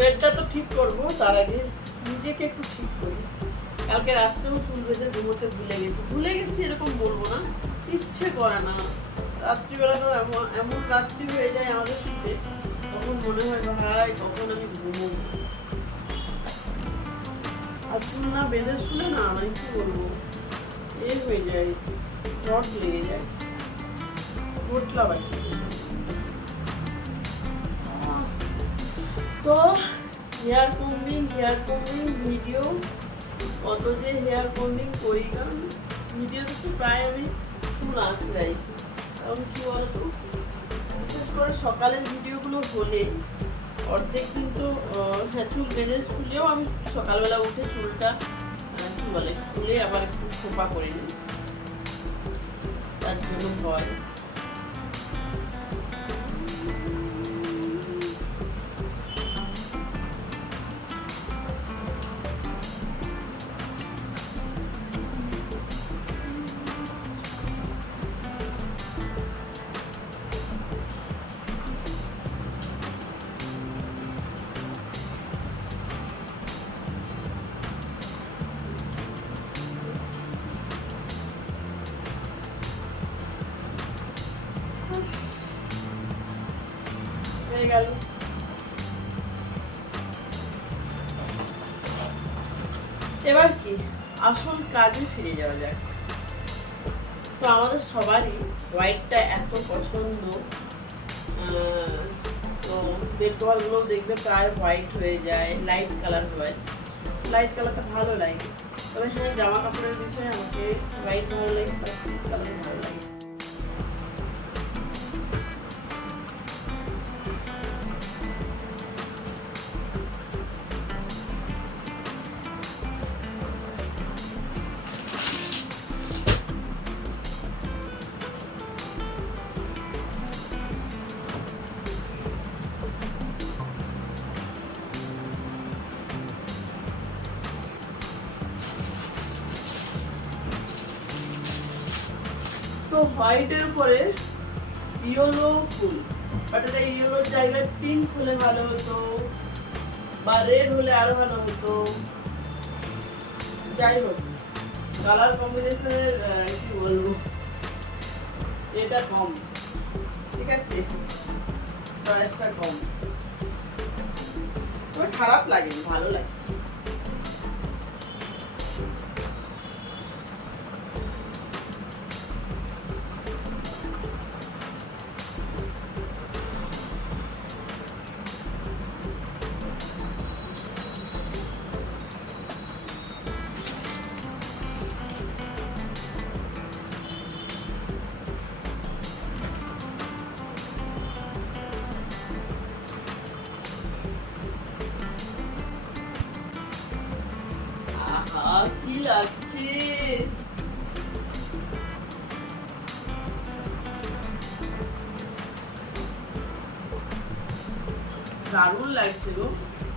বেডটা তো ঠিক করব, তার আগে নিজেকে একটু ঠিক করি। কালকে রাত্রেও চুল বেঁধে ঘুমোতে ভুলে গেছি। ভুলে গেছি এরকম বলব না, ইচ্ছে করে না। রাত্রিবেলাটা এমন এমন রাত্রি হয়ে যায় আমাদের শুতে তখন মনে হয় ভাই কখন আমি ঘুমবো। আর চুল না বেঁধে শুলে না, আমি কি বলব? এ হয়ে যায়, রড লেগে যায়। ঘটলা বাড়ি তো hair combing hair combing video. কত যে হেয়ার কম্বিং করি কারণ ভিডিওতে তো প্রায় আমি চুল আঁচড়াই কারণ কি বলতো? বিশেষ করে সকালের ভিডিওগুলো হলে অর্ধেক কিন্তু হ্যাঁ চুল বেঁধে শুলেও আমি সকালবেলা উঠে চুলটা কি বলে, খুলে আবার একটু খোপা করে নিই। তার জন্য হয়। এবার কি? আসল কাজে ফিরে যাওয়া যাক। তো আমাদের সবারই হোয়াইটটা এত পছন্দ। তো বেড কভারগুলো দেখবে প্রায় হোয়াইট হয়ে যায় লাইট কালার হয়। লাইট কালারটা ভালো লাগে। তবে হ্যাঁ জামা কাপড়ের বিষয়ে আমাকে হোয়াইট ভালো লাগে কালার ভালো লাগে। তো হোয়াইটের উপরে ইয়েলো ফুল। বাট এটা ইয়েলোর জায়গায় পিঙ্ক হলে ভালো হতো, বা রেড হলে আরও ভালো হতো। যাই হোক কালার কম্বিনেশনের কি বলব? এটা কম। ঠিক আছে? চয়েসটা কম। তবে খারাপ লাগেনি, ভালো লাগছে। আহা কি লাগছে দারুণ লাগছে গো কি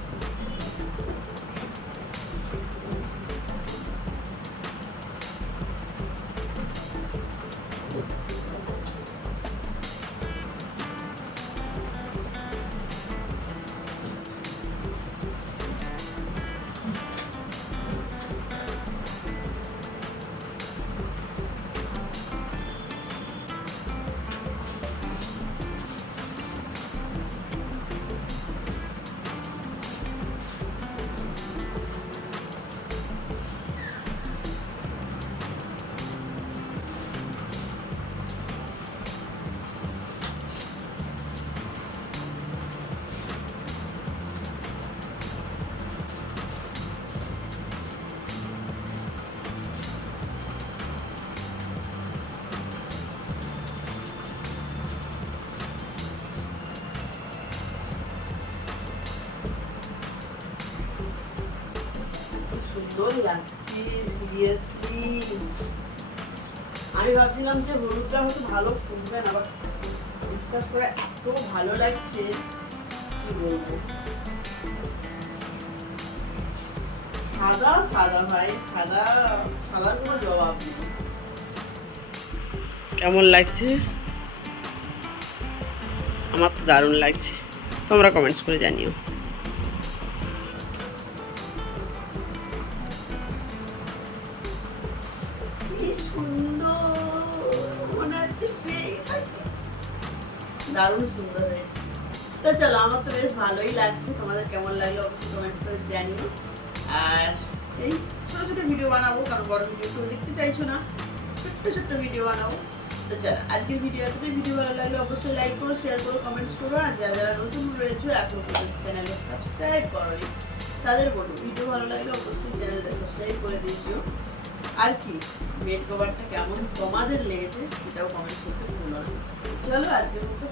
সুন্দর লাগছে সিরিয়াসলি আমি ভাবছিলাম যে হলুদটা হয়তো ভালো ফুটবে না বাট বিশ্বাস করে এত ভালো লাগছে, কি বলব? সাদা সাদা ভাই, সাদা সাদার কোনো জবাব কেমন লাগছে? আমার তো দারুণ লাগছে। তোমরা কমেন্টস করে জানিও। দারুণ সুন্দর হয়েছে। তো চলো, আমার তো বেশ ভালোই লাগছে। তোমাদের কেমন লাগল অবশ্যই কমেন্টস করে জানিও। আর এই ছোটো ছোটো ভিডিও বানাবো, কারণ বড় ভিডিও কেউ দেখতে চাইছো না। ছোট্ট ছোট্ট ভিডিও বানাবো। তো চলো, আজকের ভিডিও এতটাই। ভিডিও ভালো লাগলে অবশ্যই লাইক করো শেয়ার করো কমেন্টস করো। আর যারা যারা নতুন রয়েছে, এখন পর্যন্ত চ্যানেলটা সাবস্ক্রাইব করো তাদের বলব ভিডিও ভালো লাগলে অবশ্যই চ্যানেলটা সাবস্ক্রাইব করে দিয়েছিও আর কি? বেড কভারটা কেমন তোমাদের লেগেছে সেটাও কমেন্ট করতে চলো আজকের মতো